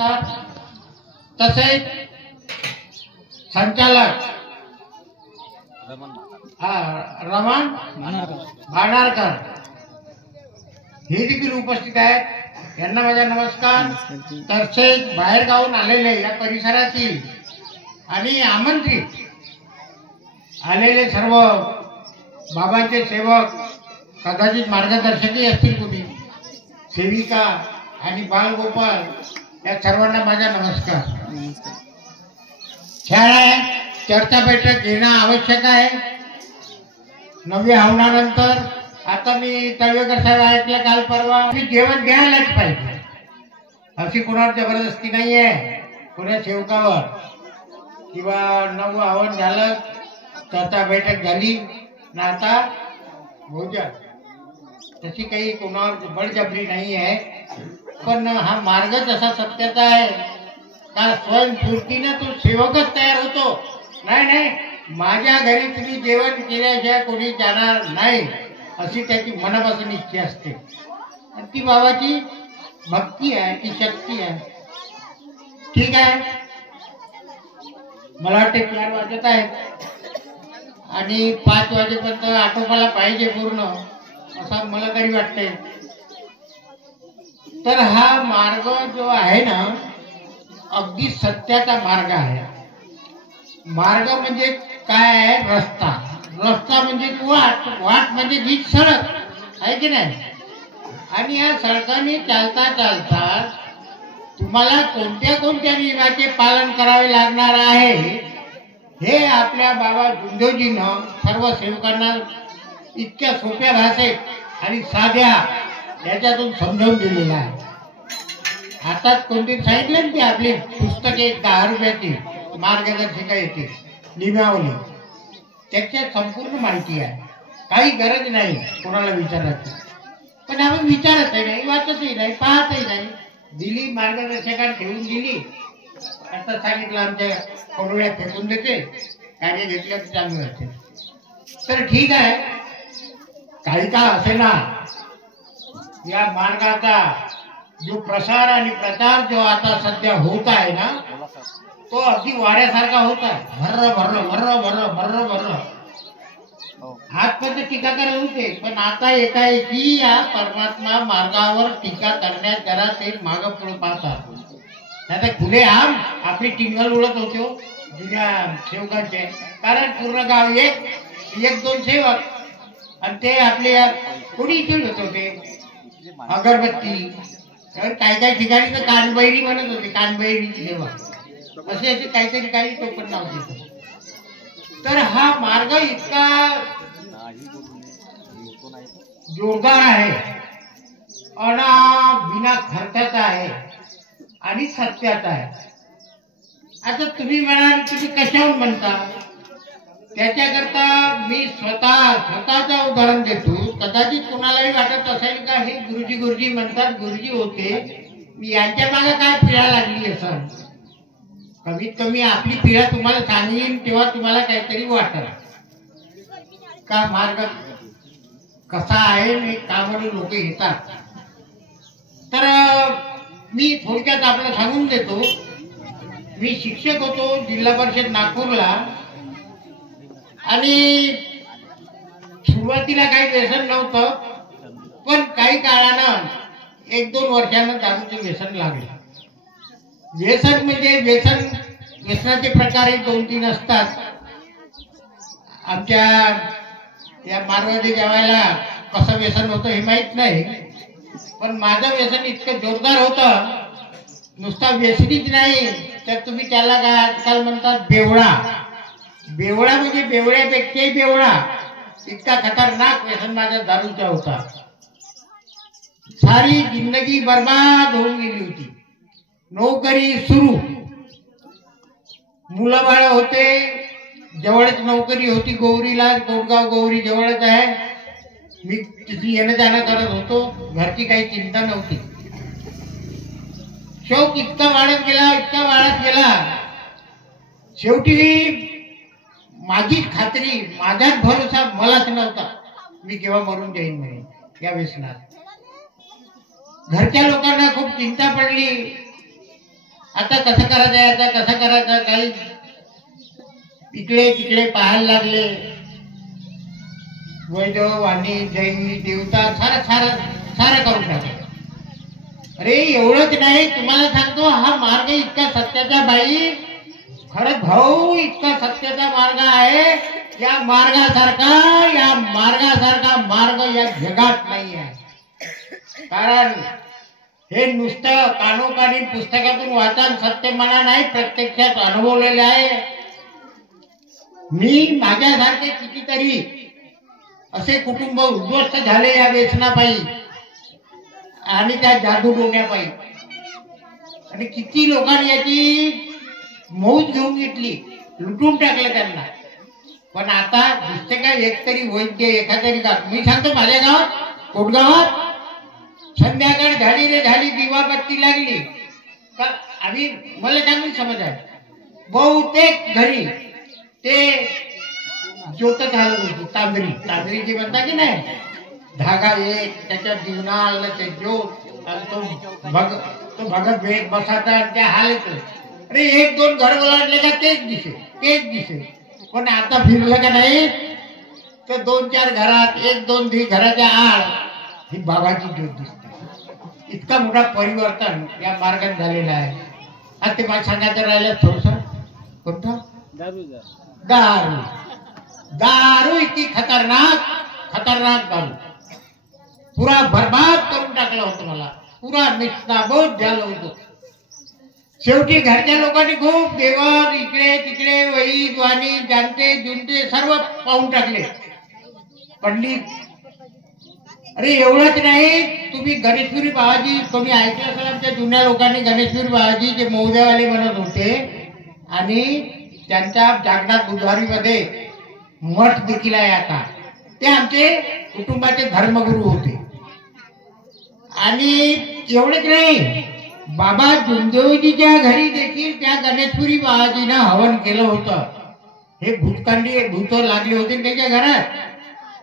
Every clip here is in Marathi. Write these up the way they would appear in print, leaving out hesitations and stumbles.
नमस्कार। तसेच संचालक रमण भाणारकर हे देखील उपस्थित आहेत, यांना माझा नमस्कार। तसेच बाहेरगावून आलेले या परिसरातील आणि आमंत्रित आलेले सर्व बाबांचे सेवक, कदाचित मार्गदर्शकही असतील कोणी, सेविका आणि बालगोपाल, या सर्वांना माझा नमस्कार। शाळा चर्चा बैठक घेणं आवश्यक आहे। नव्या हवनानंतर आता मी तळवेकर साहेब ऐकलं काल परवा, मी जेवण घ्यायलाच पाहिजे अशी कोणावर जबरदस्ती नाही आहे, कोणा सेवकावर किंवा नवं हवन झालं, चर्चा बैठक झाली ना आता भोजन, तशी काही कोणावर बळजबरी नाही आहे। पण हा मार्ग जसा सत्याचा आहे का स्वयंस्फूर्तीने तो सेवकच तयार होतो। नाही नाही, माझ्या घरी तुम्ही जेवण केल्याशिवाय कोणी जाणार नाही अशी त्याची मनापासून इच्छा असते, आणि ती बाबाची भक्ती आहे, ती शक्ती आहे। ठीक आहे, मला वाटते 4 वाजत आहेत आणि 5 वाजेपर्यंत आटोपाला पाहिजे पूर्ण, असं मला तरी वाटतंय। तर हा मार्ग जो आहे ना, अगदी सत्याचा मार्ग आहे। मार्ग म्हणजे काय आहे? रस्ता। रस्ता म्हणजे वाट, वाट म्हणजे गीत सडक आहे की नाही। आणि या सडकाने चालता चालता तुम्हाला कोणत्या कोणत्या नियमाचे पालन करावे लागणार आहे हे आपल्या बाबा झुंजोजीनं सर्व सेवकांना इतक्या सोप्या भाषेत आणि साध्या याच्यातून समजावून दिलेलं आहे। आता कोणती सांगितलं ना, की आपली पुस्तके 10 रुपयाची मार्गदर्शिका येते, नियमावली, त्याच्यात संपूर्ण माहिती आहे। काही गरज नाही कोणाला विचारायची, पण आपण विचारतही नाही, वाचतही नाही, पाहतही नाही। दिली मार्गदर्शकाने ठेवून दिली, आता सांगितलं आमच्या कोरोळ्या फेकून देते, कार्य घेतलं तर चांगलं असेल तर ठीक आहे। काही का असे ना, या मार्गाचा जो प्रसार आणि प्रचार जो आता सध्या होत आहे ना, तो अगदी वाऱ्यासारखा होत आहे, भर्र भर्र भर्र भर्र भर्र भर्र। आजपर्यंत टीका करत होते, पण आता एकाएकी या परमात्मा मार्गावर टीका करण्यात जरा ते मागं पुढे पाहतात। नाही खुले आम आपली टिंगल उडत होतो जुन्या सेवकांचे, कारण पूर्ण गाव एक 2 सेवक, आणि ते आपले कोणी खेळत होते अगरबत्ती, काही ठिकाणी तर कानबैरी म्हणत होते, कानबैरी सेवा, असे काही ठिकाणी टोपण नाव देत। तर हा मार्ग इतका जोरदार आहे आणि बिना खर्चाचा आहे आणि सत्याचा आहे। आता तुम्ही म्हणाल तुम्ही कशाहून म्हणता, त्याच्याकरता मी स्वतःचं उदाहरण देतो। कदाचित कोणालाही वाटत असेल का हे गुरुजी म्हणतात, गुरुजी होते, मी यांच्या मागे काय पिढा लागली असं। कमीत कमी आपली पिढा तुम्हाला सांगेन तेव्हा तुम्हाला काहीतरी वाटत का मार्ग कसा आहे आणि का म्हणून लोक येतात। तर मी थोडक्यात आपल्याला सांगून देतो, मी शिक्षक होतो जिल्हा परिषद नागपूरला, आणि सुरुवातीला काही व्यसन नव्हतं, पण काही काळानं 1-2 वर्षानं दारूचे व्यसन लागले। व्यसन म्हणजे व्यसनाचे प्रकार 2-3 असतात। आमच्या या मारवाडी गावाला कसं व्यसन होतं हे माहित नाही, पण माझं व्यसन इतकं जोरदार होतं, नुसता व्यसनीच नाही तर तुम्ही त्याला काय आजकाल म्हणतात बेवडा। बेवडा म्हणजे बेवड्यापेक्षाही बेवडा, इतका खतरनाक व्यसन माझ्या दारूचा होता। सारी जिंदगी बर्बाद होऊन गेली होती। नोकरी सुरू, मुलं बाळ होते, जवळच नोकरी होती गौरीला, कोटगाव गौरी जवळच आहे, मी तिथे येणं जाणं करत होतो, घरची काही चिंता नव्हती। शौक इतका वाढत गेला, शेवटी माझी खात्री, माझ्याच भरोसा मलाच नव्हता, मी केव्हा मरून जाईन म्हणून या व्यसनात। घरच्या लोकांना खूप चिंता पडली, आता कसं करायचं, आता कसं करायचं, काही इकडे तिकडे पाहायला लागले. वैद्य वाणी जैनी देवता सारं सारं सारं करून टाकलं. अरे एवढंच नाही, तुम्हाला सांगतो हा मार्ग इतका सत्याचा बाई, खरंच भाऊ इतका सत्याचा मार्ग आहे. या मार्गासारखा मार्ग या जगात नाही आहे. कारण हे नुसतं कानोकानी पुस्तकातून वाचन सत्य म्हणा नाही, प्रत्यक्षात अनुभवलेले आहे. मी माझ्यासारखे कितीतरी असे कुटुंब उद्ध्वस्त झाले या व्यसनापायी आणि त्या जादू टोण्यापायी. आणि किती लोकांनी याची मौज घेऊन घेतली, लुटून टाकलं त्यांना. पण आता दिसते का एकतरी वैद्य एखाद्यारी का. मी सांगतो माझ्या गावात कोटगावात संध्याकाळ झाली रे झाली, दिवाबत्ती लागली का आम्ही मला चांगली समज आहे, बहुतेक घरी ते ज्योत घालत होती. तांदरी जी म्हणता की नाही, धागा एक त्याच्या दिवना आलं ते ज्योत आणि तो भगत भेट बसाचा आणि त्या हाल येतो. अरे एक दोन घर ओलांडले का तेच दिसे. पण आता फिरलं का नाही तर दोन चार घरात एक दोन घराच्या आड ही बाबाची ज्योत दिसते. इतका मोठा परिवर्तन या मार्गात झालेला आहे. आता ते मला सांगायचं राहिलं थोडस, कोणतं दारू इतकी खतरनाक दारू पुरा बर्बाद करून टाकला होता. मला पुरा निष्ठाबोध झालं होतं. शेवटी घरच्या लोकांनी खूप देवर इकडे तिकडे वही वाणी जानते जुनते सर्व पाहून टाकले. पंडित अरे एवढंच नाही, तुम्ही गणेशपुरी बाबाजी कोणी ऐकलं असेल, आमच्या जुन्या लोकांनी गणेशपुरी बाबाजी जे मौदेवाले म्हणत होते आणि त्यांच्या जागनाथ बुधवारीमध्ये मठ देखील आहे आता. ते आमचे कुटुंबाचे धर्मगुरू होते. आणि एवढंच नाही, बाबा जुमदेवजीच्या घरी देखील त्या गणेशपुरी बाबाजीनं हवन केलं होतं. हे भूतकांडी भूत लागले होते त्याच्या घरात.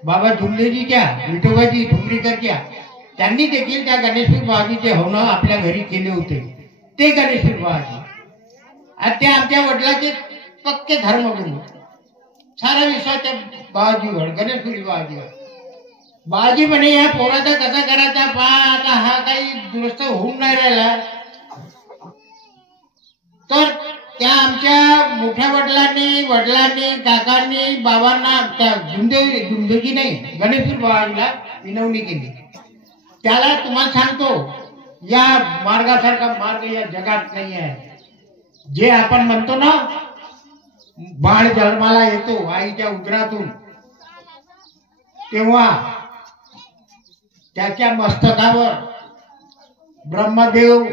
बाबा जुमदेवजीच्या विठोबाजी ठुमरीकरच्या त्यांनी देखील त्या गणेशपुरी बाबाजीचे हवन आपल्या घरी केले होते. ते गणेशपुरी बाबाजी आणि ते आमच्या वडिलांचे पक्के धर्मगुरू. सारा विश्वास त्या बाबाजीवर, गणेशपुरी बाबाजीवर. बाबाजी म्हणे या पोराचा कसा करायचा पहा, आता हा काही दुरुस्त होऊन नाही राहिला. तर त्या आमच्या मोठ्या वडिलांनी काकांनी बाबांना त्या जुमदेवजी नाही गणेशपुरी बाबाजीला विनवणी केली. त्याला तुम्हाला सांगतो या मार्गासारखा मार्ग या जगात नाही आहे. जे आपण म्हणतो ना, बाळ जन्माला येतो आईच्या उदरातून, तेव्हा त्याच्या मस्तकावर ब्रह्मदेव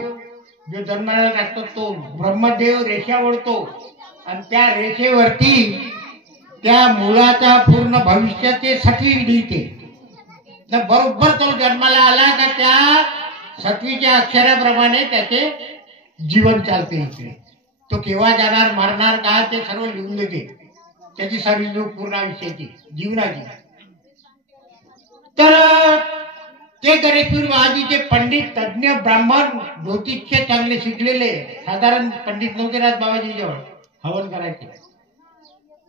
जो जन्माला टाकतो तो ब्रह्मदेव रेषा ओढतो आणि त्या रेषेवरती त्या मुलाच्या पूर्ण भविष्याचे सत्वी लिहिते. बरोबर तो जन्माला आला का त्या सत्वीच्या अक्षराप्रमाणे त्याचे जीवन चालते. इकडे तो केव्हा जाणार, मरणार का ते सर्व लिहून देते. त्याची सर्व पूर्ण आयुष्याची जीवनाची. तर ते गणेशपुरी बाबाजीचे पंडित तज्ञ ब्राह्मण ज्योतिष चांगले शिकलेले साधारण पंडित नव्हते राज बाबाजी जवळ हवन करायचे.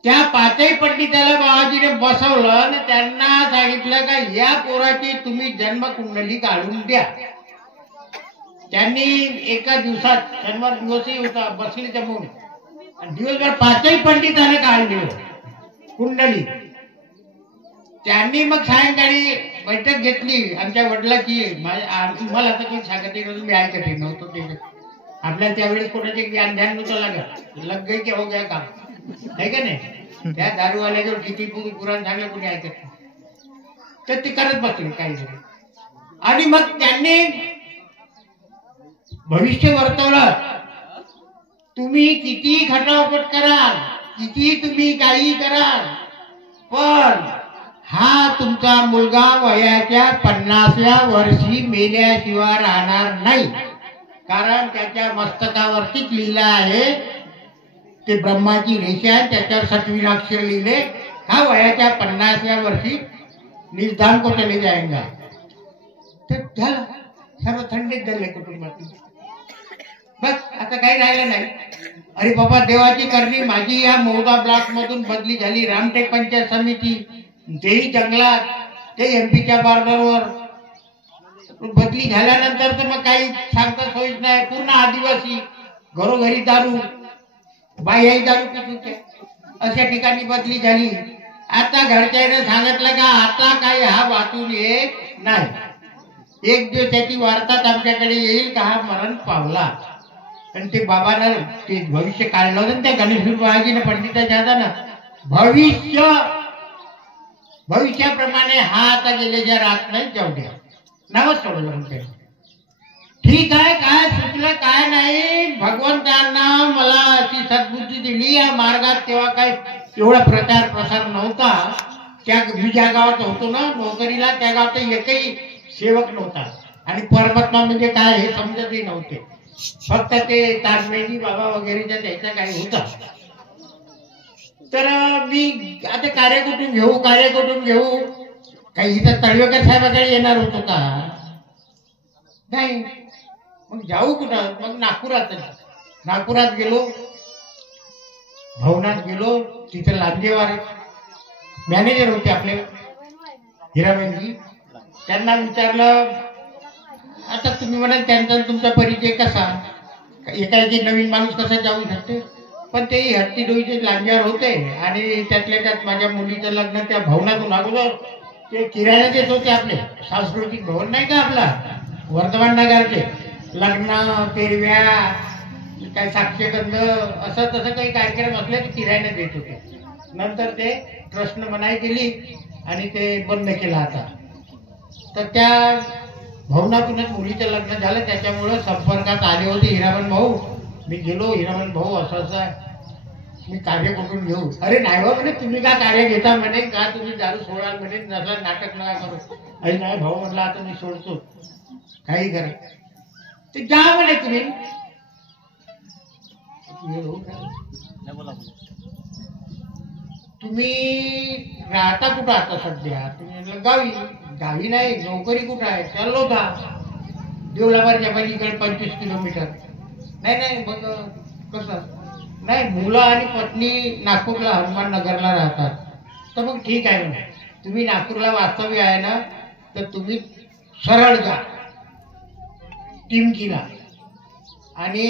त्या पाचही पंडिताला बाबाजीने बसवलं आणि त्यांना सांगितलं का या पोराची तुम्ही जन्मकुंडली काढून द्या. त्यांनी एका दिवसात, शनिवार दिवसही होता, बसली जमून दिवसभर पाचही पंडिताने काढली कुंडली. त्यांनी मग सायंकाळी बैठक घेतली आमच्या वडिलाची. मला तर काही सांगत मी ऐकत नव्हतो. ते आपल्याला त्यावेळेस कोणाचे ज्ञान ध्यान नव्हतं लागत. लग गई की हो गया काम, आहे का नाही. त्या दारूवाल्याजवळ किती पुराण सांगलं कोणी ऐकत नाही. तर ते करत बसले काही जण. आणि मग त्यांनी भविष्य वर्तवलं. तुम्ही किती खटापट कराल, किती तुम्ही काही कराल, पण हा तुमचा मुलगा वयाच्या 50व्या वर्षी मेल्याशिवाय राहणार नाही. कारण त्याच्या मस्तकावरतीच लिहिलं आहे, ते ब्रह्माची रेषा आहे, त्याच्यावर सत्विनाक्षर लिहिले, हा वयाच्या 50व्या वर्षी निर्धान को चले जाएगा. तर झालं, सर्व थंडीत झाले कुटुंबातील. बस आता काही राहिलं नाही. अरे बाबा देवाची करणी, माझी या मौदा ब्लॉक मधून बदली झाली रामटेक पंचायत समिती, तेही जंगलात, ते एमपीच्या बॉर्डरवर. बदली झाल्यानंतर तर मग काही सांगता सोयीच नाही. पूर्ण आदिवासी, घरोघरी दारू, बाई दारू पिते, अशा ठिकाणी बदली झाली. आता घरच्याने सांगितलं का आता काही हा वाचून येत नाही. एक दिवस त्याची वार्ताच आमच्याकडे येईल का हा मरण पावला. आणि ते बाबानं ते भविष्य काढलं होतं त्या गणेश बाबाजीने पंडिताच्या हातानं. भविष्याप्रमाणे हा आता गेल्याच्या रात नाही जाऊ द्या, नावच सोडलं म्हणते. ठीक आहे, काय सुचलं काय नाही. भगवंतांना मला अशी सद्बुद्धी दिली या मार्गात. तेव्हा काय एवढा प्रचार प्रसार नव्हता. मी ज्या गावात होतो ना नोकरीला, त्या गावात एकही सेवक नव्हता. आणि परमात्मा म्हणजे काय हे समजतही नव्हते. फक्त ते ताजमेजी बाबा वगैरेच्या त्याचा काही होता. तर मी आता कार्य कुठून घेऊ. काही इथं तळवेकर साहेबाकडे येणार होतो का नाही. मग जाऊ कुठं. मग नागपुरात गेलो, भवनात गेलो. तिथे लांजेवार मॅनेजर होते आपले हिरामनजी. त्यांना विचारलं, आता तुम्ही म्हणाल त्यांचा तुमचा परिचय कसा. एकाएकी नवीन माणूस कसा जाऊ शकते. पण ते हत्ती डोईचे लांजावर होते. आणि त्यातल्या त्यात माझ्या मुलीचं लग्न त्या भवनातून अगोदर ते किराणा देत होते. आपले सांस्कृतिक भवन नाही का आपला वर्धमान नगरचे. लग्न, पेरव्या, काय साक्षगंध, असं तसं काही कार्यक्रम असले ते किराणा देत होते. नंतर ते ट्रस्टनं मनाई केली आणि ते बंद केलं आता. तर त्या भवनातूनच मुलीचं लग्न झालं. त्याच्यामुळं संपर्कात आले होते हिरामन भाऊ. मी गेलो, हिरामन भाऊ असं मी कार्य कुठून घेऊ. अरे नाही बा म्हणे, तुम्ही का कार्य घेता म्हणे, का तुम्ही दारू सोडाल म्हणे, नसलं नाटक नका करू. अरे नाही भाऊ म्हटलं, आता मी सोडतो, काही करा. ते जा म्हणे तुम्ही. तुम्ही राहता कुठं आता सध्या. तुम्ही गावी नाही, नोकरी कुठं आहे. चाललो होता देवलाबारच्या पलीकडे 25 किलोमीटर. नाही बघ कसं नाही. मुलं आणि पत्नी नागपूरला हनुमान नगरला राहतात. तर मग ठीक आहे म्हणे, तुम्ही नागपूरला वास्तव्य आहे ना, तर तुम्ही सरळ जा टिमकीला आणि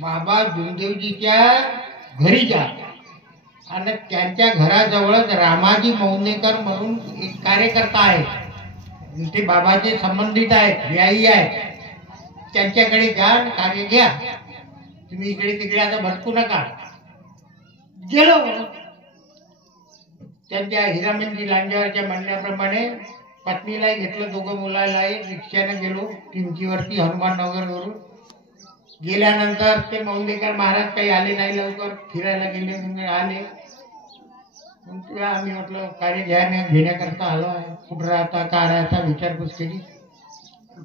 बाबा भीमदेवजीच्या घरी जा. आणि त्यांच्या घराजवळच रामाजी मौनेकर म्हणून एक कार्यकर्ता आहे. ते बाबाचे संबंधित आहेत, व्यायी आहेत. त्यांच्याकडे जा, कार्य घ्या. तुम्ही इकडे तिकडे आता भटकू नका. गेलो. त्यांच्या हिरामनजी लांजेवारच्या म्हणण्याप्रमाणे पत्नीलाही घेतलं, दोघं मुलालाही. रिक्षाने गेलो टिमकीवरती हनुमाननगरवरून. गेल्यानंतर ते मौनेकर महाराज काही आले नाही लवकर, फिरायला गेले. आले आम्ही म्हटलं कार्य घेण्याकरता आलो आहे. कुठं राहता का राहता विचारपूस केली.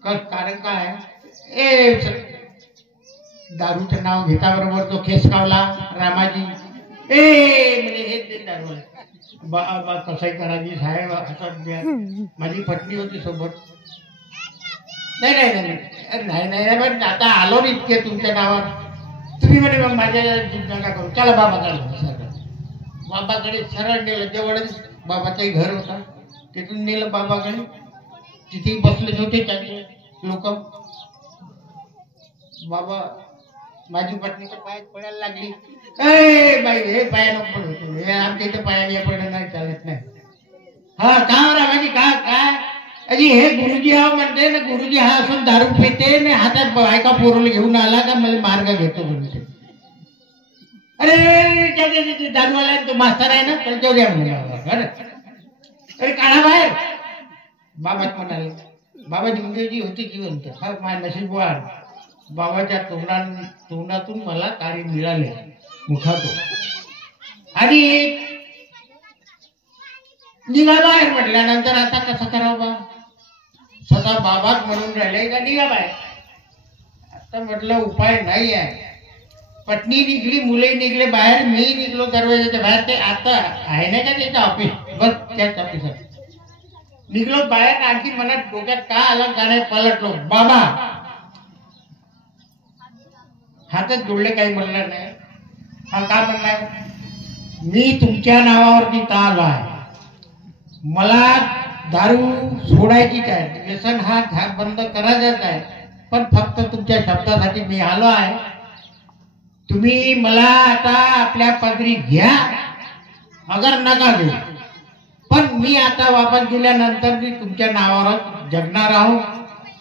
कारण काय आहे, दारूचं नाव घेता बरोबर तो खेसकावला रामाजी. म्हणजे हेच ते दारू आहे. कसंही करायची साहेब असं. माझी पत्नी होती सोबत. नाही पण आता आलो नाही इतके तुमच्या नावात. तुम्ही म्हणे मग माझ्या नका करू. चला बाबाकडे. बाबाकडे सरळ नेलं. जवळच बाबाचंही घर होता. तिथून नेलं बाबाकडे. तिथेही बसलेच होते त्याचे लोक. बाबा माझी पत्नीच्या पायात पडायला लागली. ए बाई, हे पाया नको पडतो. हे आमच्या इथं पाया पडलं नाही, चालत नाही. हा का रामाजी काय अजी हे गुरुजी हा म्हणते ना, गुरुजी हा असून दारू पिते ना, हातात बायका पोरवलं घेऊन आला का मला मार्ग घेतो म्हणते. अरे दारूवाला तो मास्तर आहे ना, त्याला जाऊ द्या म्हणून. अरे काढा बाहेर. बाबाच म्हणाले. बाबा भीमदेवजी होते जिवंत. हा माझ्या नशीब वाढ. बाबाच्या तोंडातून मला कार्य मिळाले मुखातून. आणि निघा बाहेर म्हटल्यानंतर आता कसं करावं. स्वतः बाबाच म्हणून राहिले का निघा बाहेर. आता म्हटलं उपाय नाही आहे. पत्नी निघली, मुले निघले बाहेर, मी निघलो दरवाजाच्या बाहेर. ते आता आहे नाही का त्याचं ऑफिस, बस त्याच ऑफिसात निघलो बाहेर. आणखी मनात डोक्यात का आला का नाही, पलटलो. बाबा हातच जोडले, काही म्हणणार नाही. हा का म्हणणार, मी तुमच्या नावावरती का आलो आहे, मला दारू सोडायचीच आहे, व्यसन हा झाक बंद करायचाच आहे, पण फक्त तुमच्या शब्दासाठी मी आलो आहे. तुम्ही मला आता आपल्या पदरी घ्या अगर नका घेऊ, पण मी आता वापस गेल्यानंतर मी तुमच्या नावावर जगणार आहो,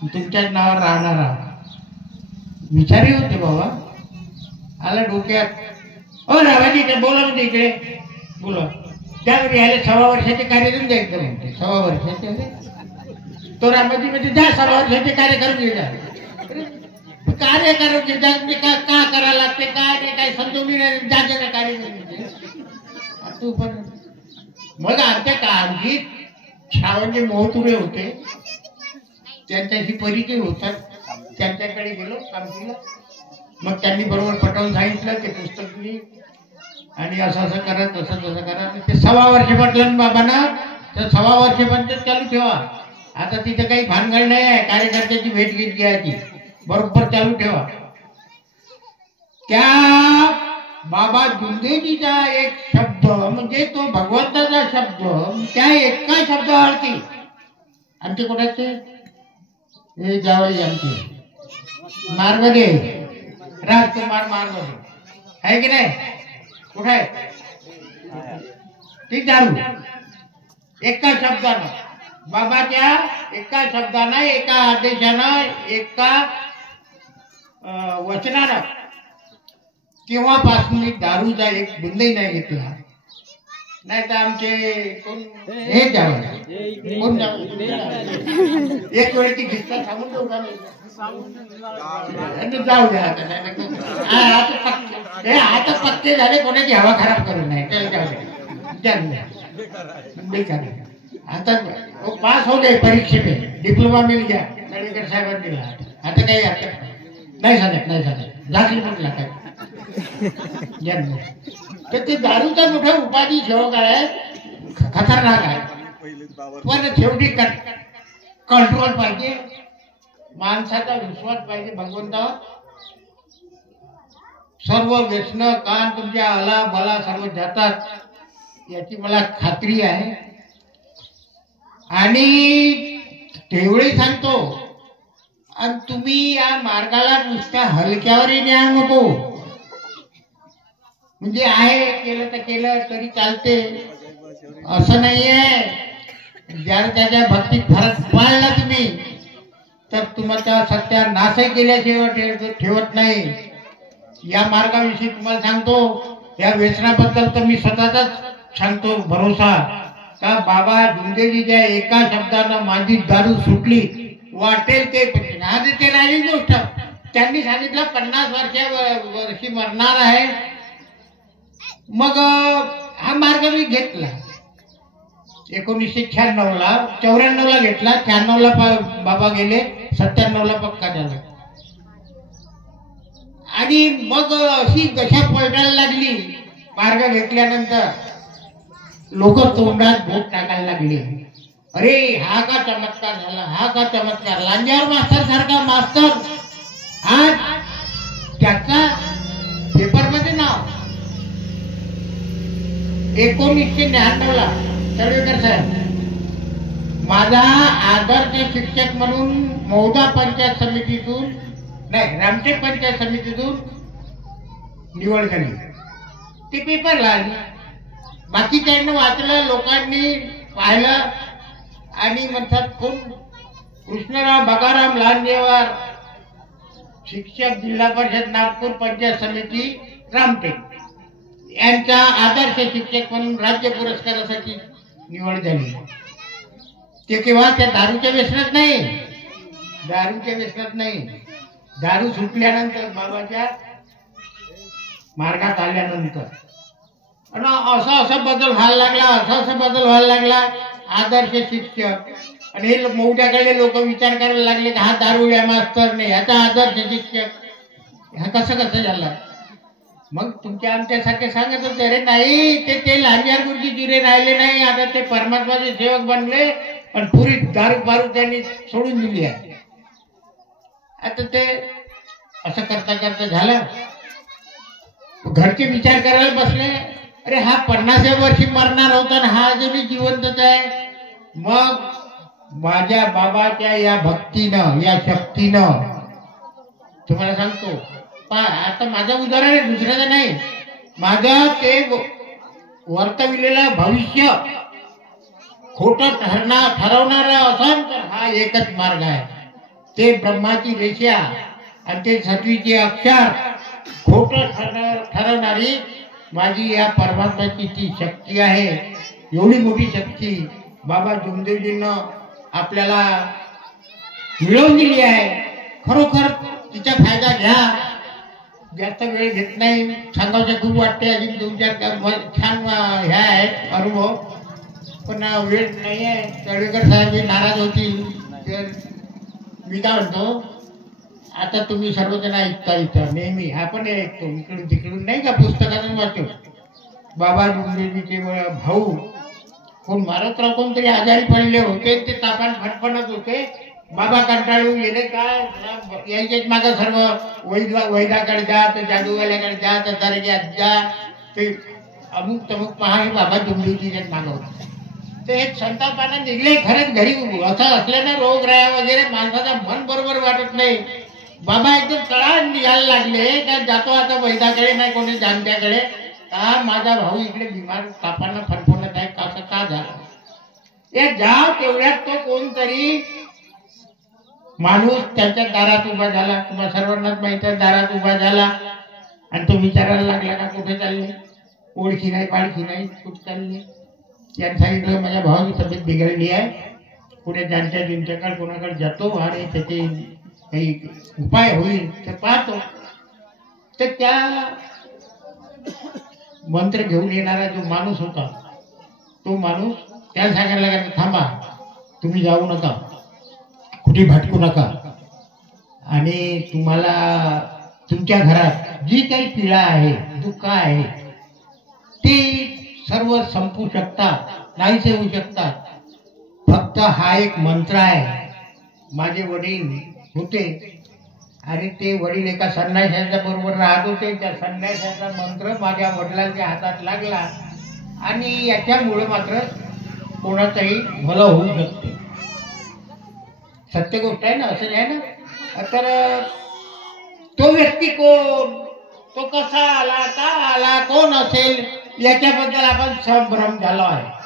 तुमच्याच नावावर राहणार आहो. विचारी होते बाबा, आला डोक्यात. हो रावाजी ते बोला म्हणजे इकडे बोला. त्यावेळी यायला 6 वर्षाचे कार्य देऊन द्यायचं म्हणते. 6 वर्षाचे तो रामाजी म्हणजे जा 6 वर्षाचे कार्य करून घ्यायचा. कार्य करून घ्यायचा म्हणजे का करायला लागते, काय नाही, काय समजून नाही, जायचं कार्य तू पण. मग आमच्या काळजीत छावंजे मोहतुरे होते, त्यांच्याशी परिचय होतात, त्यांच्याकडे गेलो कामकीला. मग त्यांनी बरोबर पटवून सांगितलं ते पुस्तक लिही आणि असं असं करा, तसं तसं करा. ते 6 वर्ष म्हटलं बाबांना, तर 6 वर्षपर्यंत चालू ठेवा. आता तिथे काही भानगड नाही आहे, कार्यकर्त्याची भेट घेत घ्यायची, बरोबर चालू ठेवा. त्या बाबा जुंदेजीचा एक शब्द म्हणजे तो भगवंताचा शब्द, त्या एका शब्दावरती आमचे कोणाचे हे जावई आमचे मार्गदे राजकुमार मार्गदे आहे की नाही, कुठे आहे ती दारू, एका शब्दानं बाबाच्या एका शब्दानं, एका आदेशानं, एका वचनानं तेव्हापासून मी दारूचा एक बुंदही नाही घेतला. नाही तर आमचे कोण हे जावं कोण जावं एक वेळ ती घेतला सांगून जाऊ द्या. आता पक्के झाले, कोणाची हवा खराब करू नाही. आता पास हो गए परीक्षे में, डिप्लोमा मिल गया तळेकर साहेबांनी दिला. आता काही नाही सांगत झाकली म्हटला काय जन्म. तर ते दारूचा मोठा उपाधी शोक आहे, खतरनाक आहे. पण शेवटी कंट्रोल पाहिजे, माणसाचा विश्वास पाहिजे भगवंतावर. सर्व व्यसन कान तुमच्या आला बला सर्व जातात याची मला खात्री आहे. आणि तेवढे सांगतो, आणि तुम्ही या मार्गाला नुसत्या हलक्यावरही न्या नको. म्हणजे आहे केलं तर केलं तरी चालते असं नाहीये. जर त्याच्या भक्तीत फरक पाळला तुम्ही तर तुम्हाला सत्यानाशही केल्याशिवाय ठेवत नाही. या मार्गाविषयी तुम्हाला सांगतो, या व्यसनाबद्दल तर मी स्वतःचाच सांगतो भरोसा का बाबा जुंदेजीच्या एका शब्दानं माझी दारू सुटली. वाटेल ते आज ते राहिली गोष्ट. त्यांनी सांगितलं 50 वर्षी मरणार आहे. मग हा मार्ग मी घेतला 1996ला, 94ला घेतला, 96ला बाबा गेले, 97ला पक्का झाला. आणि मग अशी दशा पलटायला लागली. मार्ग घेतल्यानंतर लोक तोंडात बोट टाकायला लागले. अरे हा का चमत्कार झाला, हा का चमत्कार. लांजावर मास्तर सारखा मास्तर आज त्याचा पेपरमध्ये नाव 1999ला तळेकर साहेब माझा आदर्श शिक्षक म्हणून मौदा पंचायत समितीतून नाही रामटेक पंचायत समितीतून निवड झाली. ते पेपरला आली. बाकीच्यांनी वाचलं, लोकांनी पाहिलं आणि म्हणतात कोण कृष्णराव बगाराम लहानदेवार शिक्षक जिल्हा परिषद नागपूर पंचायत समिती रामटेक यांचा आदर्श शिक्षक म्हणून राज्य पुरस्कारासाठी निवड झाली. ते केव्हा त्या दारूच्या व्यसनात नाही, दारूच्या व्यसनात नाही. दारू सुटल्यानंतर बाबाच्या मार्गात आल्यानंतर असा बदल व्हायला लागला, असा बदल व्हायला लागला. आदर्श शिक्षक आणि हे मौढ्याकडे लोक विचार करायला लागले की हा दारुड्या मास्तर नाही, ह्याचा आदर्श शिक्षक हा कसं झाला. मग तुमच्या आमच्यासारखे सांगत होते अरे नाही ते लांजार गुरुजी जिरे राहिले नाही, आता ते परमात्माचे सेवक बनले पण पुरी दारू त्यांनी सोडून दिली आहे. आता ते असं करता करता झालं. घरचे विचार करायला बसले, अरे हा 50व्या वर्षी मरणार होता ना हा अजूनही जिवंतच आहे. मग माझ्या बाबाच्या या भक्तीनं, या शक्तीनं तुम्हाला सांगतो पा, आता माझं उदाहरण आहे, दुसऱ्याचं नाही. माझं ते वर्तविलेलं भविष्य खोटं ठरवणार असेल तर हा एकच मार्ग आहे, ते ब्रह्माची रेषा आणि ते सत्वीचे अक्षर खोटं ठरवणारी माझी या परमात्म्याची ती शक्ती आहे. एवढी मोठी शक्ती बाबा जुमदेवजींनं आपल्याला मिळवून दिली आहे. खरोखर तिचा फायदा घ्या. जास्त वेळ घेत नाही, सांगायचं खूप वाटते. अजून 2-4 छान ह्या आहेत अनुभव, पण वेळ नाही आहे. तळेकर साहेब नाराज होतील. तर मी काय म्हणतो, आता तुम्ही सर्वजण ऐकता इथं नेहमी, आपण ऐकतो इकडून तिकडून नाही का, पुस्तकातून वाचतो. बाबा जुमदेवजीचे भाऊ कोण मारतराव कोणतरी आजारी पडले होते, ते तापान फटफटत होते. बाबा कंटाळून गेले, काय यायचेच मागं सर्व वैदाकडे जा, तर जादूवाल्याकडे जा, तर दर्ग्यात जा, ते अमुक तमुक पहा. हे बाबा जुमदेवजीचे मागं होते. ते एक संतापानं निघले खरंच घरी. असं असल्यानं रोगराया वगैरे माणसाचं मन बरोबर वाटत नाही. बाबा एकदम तळा निघायला लागले का जातो आता वैदाकडे, नाही कोणी जाणत्याकडे. का माझा भाऊ इकडे बिमार तापानं फटफटत आहे, कसं का झालं. ते जा तेवढ्यात तो कोणतरी माणूस त्यांच्या दारात उभा झाला. तुम्हाला सर्वांनाच माहिती आहे, दारात उभा झाला आणि तो विचारायला लागला का कुठे चालले, ओळखी नाही पाळखी नाही, कुठे चालले. त्यांनी सांगितलं माझ्या भावाची तब्येत बिघडली आहे, पुढे ज्यांच्या दिनच्याकडे कोणाकडे जातो आणि त्याचे काही उपाय होईल तर पाहतो. तर त्या मंत्र घेऊन येणारा जो माणूस होता, तो माणूस त्याला सांगायला लागला, थांबा तुम्ही जाऊ नका, कुठे भटकू नका, आणि तुम्हाला तुमच्या घरात जी काही पीडा आहे, दुःख आहे, ते सर्व संपू शकतात, नाहीसे होऊ शकतात. फक्त हा एक मंत्र आहे. माझे वडील होते आणि ते वडील एका संन्याशाच्या बरोबर राहत होते. त्या संन्याशाचा मंत्र माझ्या वडिलांच्या हातात लागला आणि याच्यामुळे मात्र कोणाचंही भलं होऊ शकते. सत्य गोष्ट आहे ना, असं आहे ना. तर तो व्यक्ती कोण, तो कसा आला, का आला, कोण असेल, याच्याबद्दल आपण संभ्रम झालो आहे.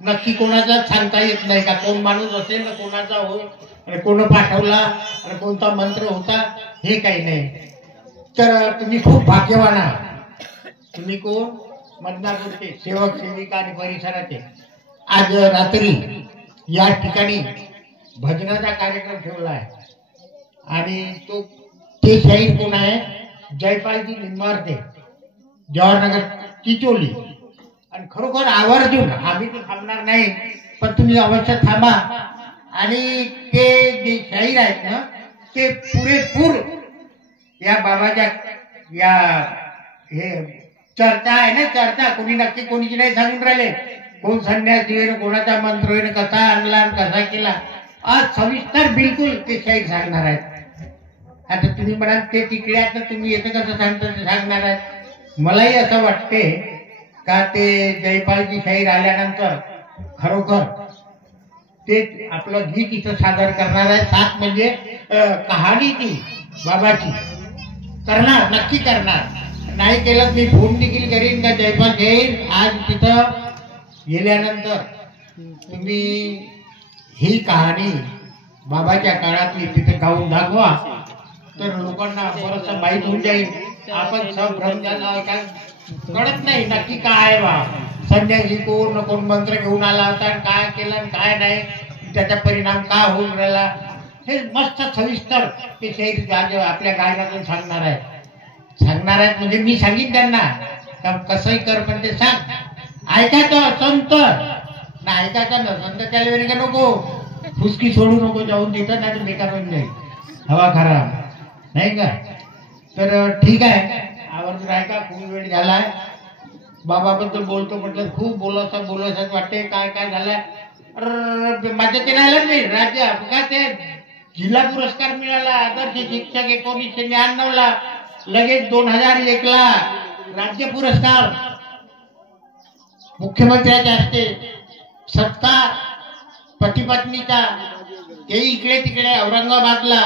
नक्की कोणाचा सांगता येत नाही का कोण माणूस असेल ना, कोणाचा होईल, कोण पाठवला आणि कोणता मंत्र होता, हे काही नाही. तर तुम्ही खूप भाग्यवान आहात. तुम्ही कोण, बदनापूरचे सेवक सेविका आणि परिसराचे. आज रात्री या ठिकाणी भजनाचा कार्यक्रम ठेवला आहे आणि ते शाहीर कोण आहे, जयपालजी निंबारते, जवाहरनगर चिचोली. आणि खरोखर आवर्जून, आम्ही तर थांबणार नाही, पण तुम्ही अवश्य थांबा. आणि ते जे शाहीर आहेत ना, ते पुरेपूर या बाबाच्या या हे चर्चा आहे ना, चर्चा कोणी नक्की कोणीची नाही सांगून राहिले. कोण संन्यासी होईन, कोणाचा मंत्र होईन, कसा आणला कसा केला, आज सविस्तर बिलकुल ते शाहीर सांगणार आहेत. आता तुम्ही म्हणाल ते तिकडे आहेत ना, तुम्ही येतं कसं सांगणार आहेत. मलाही असं वाटते का ते जयपालजी शाहीर आल्यानंतर खरोखर ते आपलं गीत इथं सादर करणार आहे. साथ म्हणजे कहाणी ती बाबाची करणार, नक्की करणार. नाही केलं मी फोन देखील करीन का जयपाल शाहीर आज तिथं गेल्यानंतर तुम्ही ही कहाणी बाबाच्या काळातली तिथे गाऊन दाखवा, तर लोकांना बरंचसं माहीत होऊन जाईल. आपण संभ्रम झाला काय कळत नाही नक्की काय बा, संन्यासी कोण, कोण मंत्र घेऊन आला होता, काय केलं काय नाही, त्याचा परिणाम काय होऊन राहिला, हे मस्त सविस्तर ते शाहीर आपल्या गायनातून सांगणार आहेत. म्हणजे मी सांगितलं त्यांना कसंही कर, पण ते सांग. ऐकायचं संत ना, ऐकायचं नसं तर त्याला वेळी का नको फुसकी सोडू नको जाऊन तिथं, नाही तर बेकार होऊन जाईल, हवा खराब नाही का. तर ठीक आहे, आवर्जून ऐका. खूप वेळ झालाय. बाबाबद्दल बोलतो म्हटलं खूप बोलायचं वाटते. काय काय झालंय माझ्या ते राहिलं नाही राज्य का ते जिल्हा पुरस्कार मिळाला आदर्श शिक्षक 1999 ला, लगेच 2001 ला राज्य पुरस्कार मुख्यमंत्र्याच्या हस्ते, सत्कार पती पत्नीचा, ते इकडे तिकडे औरंगाबादला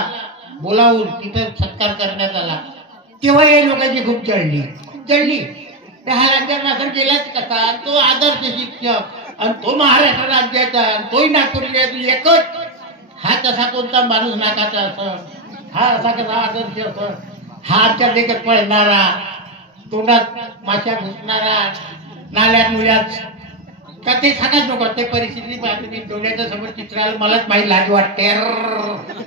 बोलावून तिथं सत्कार करण्यात आला. तेव्हा या लोकांची खूप जळली. हा राज्यात गेलाच कसा, तो आदर्श शिक्षक आणि तो महाराष्ट्र राज्याचा, तोही नागपूर जिल्ह्यातील एकच. हा तसा कोणता माणूस नाकाचा असं, हा असा कसा आदर्श असं, हा आमच्या देखत पळणारा, तोंडात माशा घुसणारा, नाल्यात मुल्यात का ते सांगत नको. ते परिस्थिती पाहतो डोळ्याच्या समोर चित्र आलं, मलाच माहीत लाज वाटते.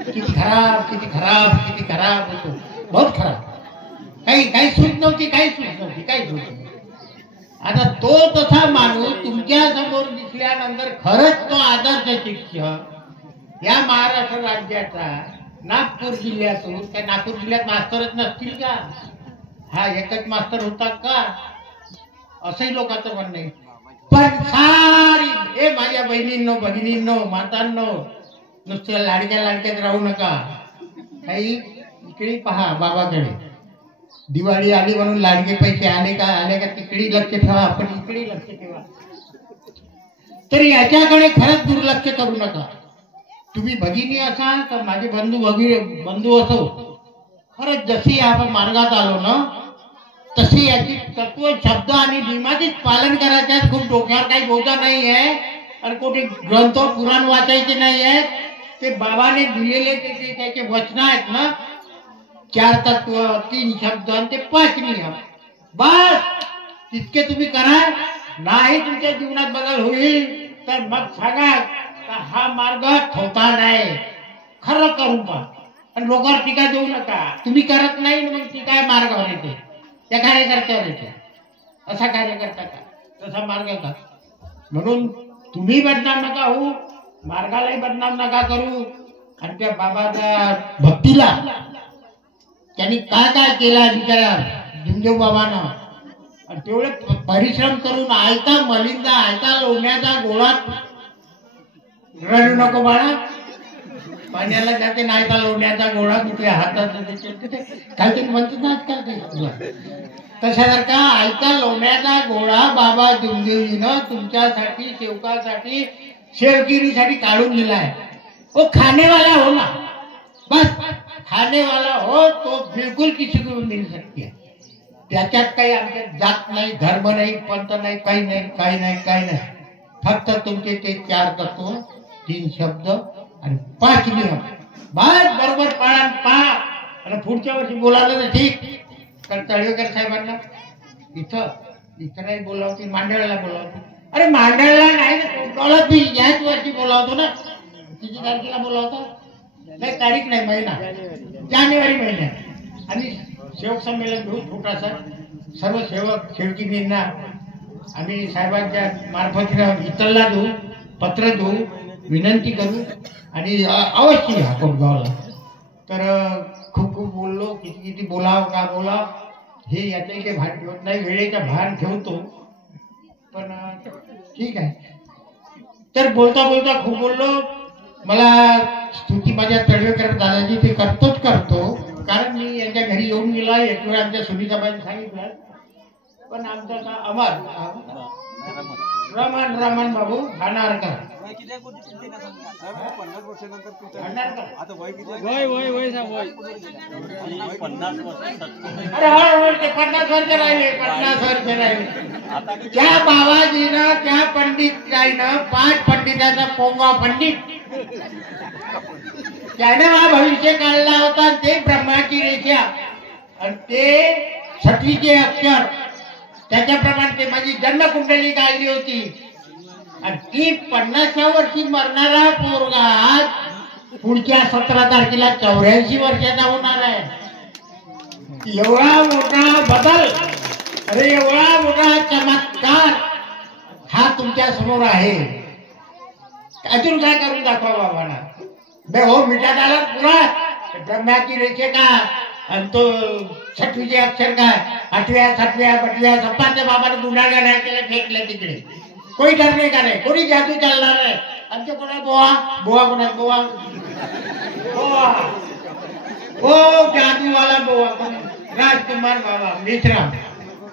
किती खराब किती खराब किती खराब होतो, बहुत खराब. काही सूट नव्हती. आता तो तसा माणूस तुमच्या समोर दिसल्यानंतर खरंच तो आदर्श शिक्षक या महाराष्ट्र राज्याचा, नागपूर जिल्ह्यातून. काय नागपूर जिल्ह्यात मास्तरच नसतील का? हा एकच मास्तर होता का? असंही लोकांचं म्हणणं आहे. पण सारी हे माझ्या भगिनींनो मातांनो, नुसत्या लाडक्यात राहू नका. काही इकडे पहा बाबाकडे. दिवाळी आली म्हणून लाडके पैसे आले का तिकडे लक्ष ठेवा, आपण इकडे लक्ष ठेवा. तर याच्याकडे खरंच दुर्लक्ष करू नका. तुम्ही भगिनी असाल तर माझे बंधू असो, खरंच जशी आपण मार्गात आलो ना, तशी याची तत्व शब्द आणि नियमाचीच पालन करायचं. खूप डोक्यावर काही बोजा नाही आहे आणि कोणी ग्रंथ पुराण वाचायचे नाही आहेत. ते बाबाने दिलेले त्याचे वचन आहेत ना, 4 तत्व, 3 शब्द आणि ते 5 नियम, बस तितके तुम्ही करा. नाही तुमच्या जीवनात बदल होईल तर मग सांगा हा मार्ग ठोका नाही, खरं करू पहा. आणि लोकांवर टीका देऊ नका. तुम्ही करत नाही मग टीका मार्गावर येते, त्या कार्यकर्त्यावर येते. असा कार्यकर्ता का, तसा मार्ग का? म्हणून तुम्ही बदनाम नका होऊ, मार्गालाही बदनाम नका करू. आणि त्या बाबाच्या भक्तीला त्यांनी काय केला बिचारा भीमदेव बाबानं, आणि तेवढे परिश्रम करून आयता मलिंदा, आयता लोण्याचा गोळा. रडू नको बाळा, पाण्याला जाते नायता लोण्याचा गोळा कुठे हातात काहीतरी म्हणतात ना आजकाल ते. तशासारखा आयता लोण्याचा गोळा बाबा भीमदेवजीनं तुमच्यासाठी, सेवकासाठी, सेवगिरीसाठी काढून दिलाय. वो खानेवाला हो ना, बस खानेवाला हो तो बिलकुल किसी को मिल सकती है. त्याच्यात काही आमच्या जात नाही, धर्म नाही, पंथ नाही, काही नाही. फक्त तुमचे ते 4 तत्व, 3 शब्द आणि 5 नियम, बस बरोबर पहा. आणि पुढच्या वर्षी बोलावलं तर ठीक. तर तळेकर साहेबांना इथं नाही बोलावती, मांडळला बोलावती. अरे मांडळला नाही, याच वर्षी बोलावतो ना. किती तारखेला बोलावतो? नाही तारीख नाही, महिना जानेवारी महिन्यात. आणि सेवक संमेलन घेऊ छोटासा, सर्व सेवक सेवकींना आम्ही साहेबांच्या मार्फत इतरला देऊ, पत्र देऊ, विनंती करू आणि अवश्य या कोपगावला. तर खूप बोललो, किती बोलावं का बोलाव हे याचंही काही भान ठेवत नाही. वेळेचा भान ठेवतो, पण ठीक आहे. तर बोलता खूप बोललो. मला स्तुती माझ्या तळवेकर दादाजी ते करतो, कारण मी यांच्या घरी येऊन गेला. एक वेळ आमच्या सुनीताबाईंनी सांगितलं, पण आमचा अमर रमण बाबू भानारकर. अरे 50 वर्ष राहिले. त्या बाबाजीनं, त्या पंडिताईनं 5 पंडिताचा पोंगा पंडित त्याने हा भविष्य काढला होता. ते ब्रह्माची रेषा आणि ते 6चे अक्षर, त्याच्याप्रमाणे ते माझी जन्मकुंडली काढली होती. आणि ती 50व्या वर्षी मरणारा पोरगा पुढच्या 17 तारखेला 84 वर्षाचा होणार आहे. एवढा मोठा बदल, अरे एवढा मोठा चमत्कार हा तुमच्या समोर आहे. अजून काय करून दाखवा बाबांना. बे हो मिठात आला पुरा. ब्रह्माची रेषे का आणि तो 6वीचे अक्षर काय, 8व्या 7व्या 8व्या सप्पाच्या बाबाने गुन्हागार नाही केलं, फेकलं तिकडे. कोणी डरणे का नाही, कोणी जादू चालणार नाही. आमच्या कोणा बोवा कोणा बोवा बोवा ओ जादूवाला बोवा राजकुमार बाबा मिश्रा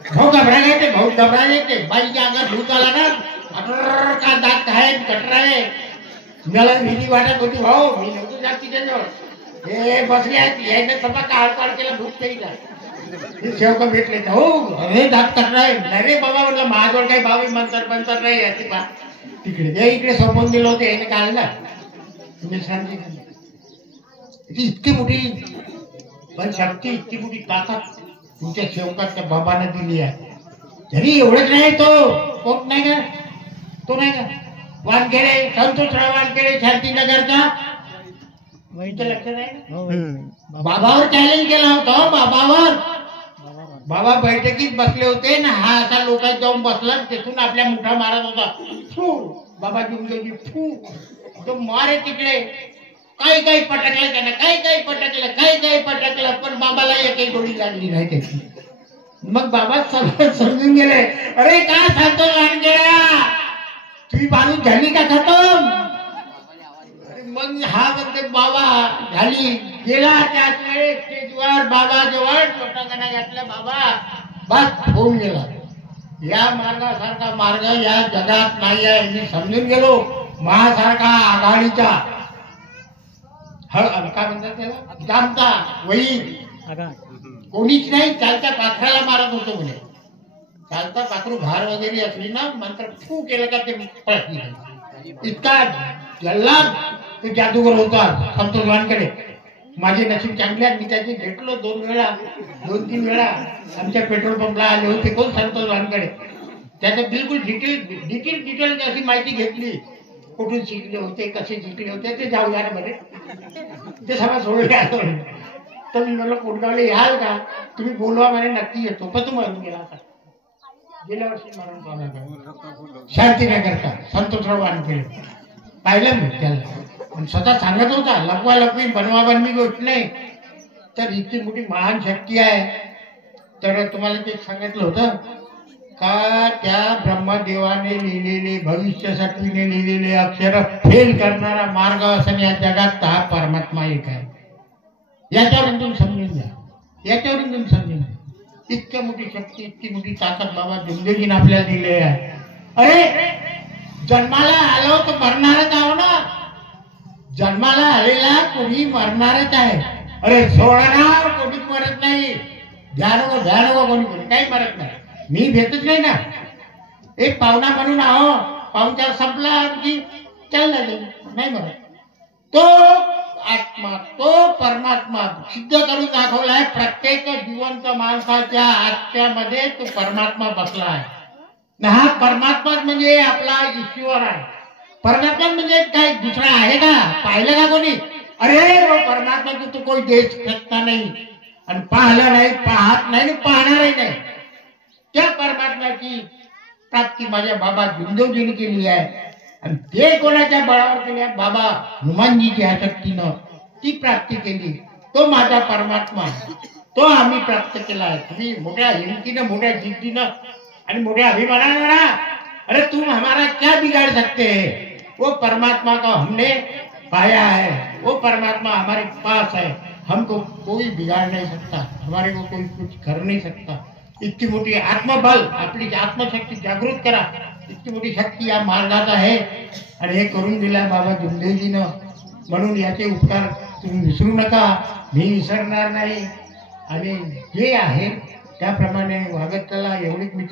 भाऊ घबरा गए भाऊ घबरा गए बाई के अंगात भूत आला ना अटर का दात आहे कटरा आहे मला भीती वाटत होती भाऊ मी नव्हतो जात तिच्याजवळ हे बसले आहेत याने सगळं काळ केला भूत काही का शेवका भेटले हो अरे दात कटरा आहे अरे बाबा म्हटलं माझ्याजवळ काही बाबा मंतर नाही याची बा तिकडे इकडे सोपवून दिलं होतं याने काढला मिश्रांची इतकी मोठी पण शक्ती इतकी मोठी ताकद तुमच्या सेवकात त्या बाबाने दिली आहे तरी एवढंच नाही तो कोण नाही का तो नाही का वानखेडे संतोषराव वानखेडे शांतीनगरचा लक्षात आहे बाबावर चॅलेंज केला होता बाबावर बाबा बैठकीत बसले होते ना हा असा लोकांत जाऊन बसला तिथून आपल्या मुठा मारत होता फू बाबा जिंकली फू तो मारे तिकडे काही पटकलं त्यानं काही पटकलं पण बाबाला एकही गोळी लागली नाही त्याची मग बाबा समजून गेले अरे काय सांगतो वानखेडा तुझी बाजू झाली का खतम मग हा म्हणते बाबा झाली गेला त्याच वेळेस स्टेजवर बाबा जवळ छोटा गाणा घातला बाबा बस होऊन गेला या मार्गासारखा मार्ग या जगात नाही आहे मी समजून गेलो महासारखा आघाडीचा काय म्हणतात त्याला जामता वही कोणीच नाही चालत्या पाखराला मारत होतो म्हणे चालता पाखरू घार वगैरे असली ना मंत्र फू केलं का ते पळत इतका जल्लाद तो जादूगर होता संतोष वानखेडे माझे नशीब चांगले मी त्याची भेटलो 2-3 वेळा आमच्या पेट्रोल पंपला आले होते कोण संतोष वानखेडे त्याचं बिलकुल डिटेल अशी माहिती घेतली कुठून शिकले होते कसे शिकले होते ते जाऊ या मध्ये ते सगळं सोडले आलो तर मी म्हणलं कोणगावले याल का तुम्ही बोलवा म्हणे नक्की येतो पण तू मरून गेला आता गेल्या वर्षी मरण पावला शांतीनगरचा संतोषराव वानखेडे पाहिलं मी त्याला स्वतः सांगत होता लपवा लपवी बनवी गोष्ट नाही तर इतकी मोठी महान शक्ती आहे तर तुम्हाला ते सांगितलं होतं का त्या ब्रह्मदेवाने लिहिलेले भविष्यसत्वीने लिहिलेले अक्षर फेल करणारा मार्ग असं या जगात हा परमात्मा एक आहे याच्यावरून तुम्ही समजून घ्या इतकी मोठी शक्ती इतकी मोठी ताकद बाबा जिंदगीने आपल्याला दिली आहे अरे जन्माला आलो तर मरणारच आहो ना जन्माला आलेला कोणी मरणारच आहे अरे सोडणार कोणीच मरत नाही ध्यान कोणी काही मरत नाही मी भेटत नाही ना एक पाहुणा म्हणून आहो पाहुणचार संपला की चालला नाही मरत तो आत्मा तो परमात्मा सिद्ध करून दाखवलाय प्रत्येक जिवंत माणसाच्या आत्म्यामध्ये तो परमात्मा बसला आहे हा परमात्मा म्हणजे आपला ईश्वर आहे परमात्मा म्हणजे काय दुसरा आहे का पाहिलं का कोणी अरे वो परमात्मा की तो कोई देख सकता नहीं आणि पाहिलं नाही पाहत नाही पाहणारही नाही त्या परमात्म्याची प्राप्ती माझ्या बाबा जिंदोजीने केली आहे आणि ते कोणाच्या बळावर केली बाबा हनुमानजीच्या शक्तीनं ती प्राप्ती केली तो माझा परमात्मा तो आम्ही प्राप्त केला आहे तुम्ही मोठ्या हिमतीनं मोठ्या जिद्दीनं आणि मोठ्या अभिमानानं ना अरे तुम हमारा क्या बिगाड़ सकते हैं वो परमात्मा का हमने पाया है वो परमात्मा हमारे पास है हमको कोई बिगाड़ नहीं सकता हमारे को कोई कुछ कर नहीं सकता इतकी मोठी आत्मबल आपली आत्मशक्ती जागृत करा इतकी मोठी शक्ती या मार्गात आहे आणि हे करून दिला बाबा जिंदगीनं म्हणून याचे उपकार तुम्ही विसरू नका मी विसरणार नाही आणि जे आहे त्याप्रमाणे वागत चला एवढीच मी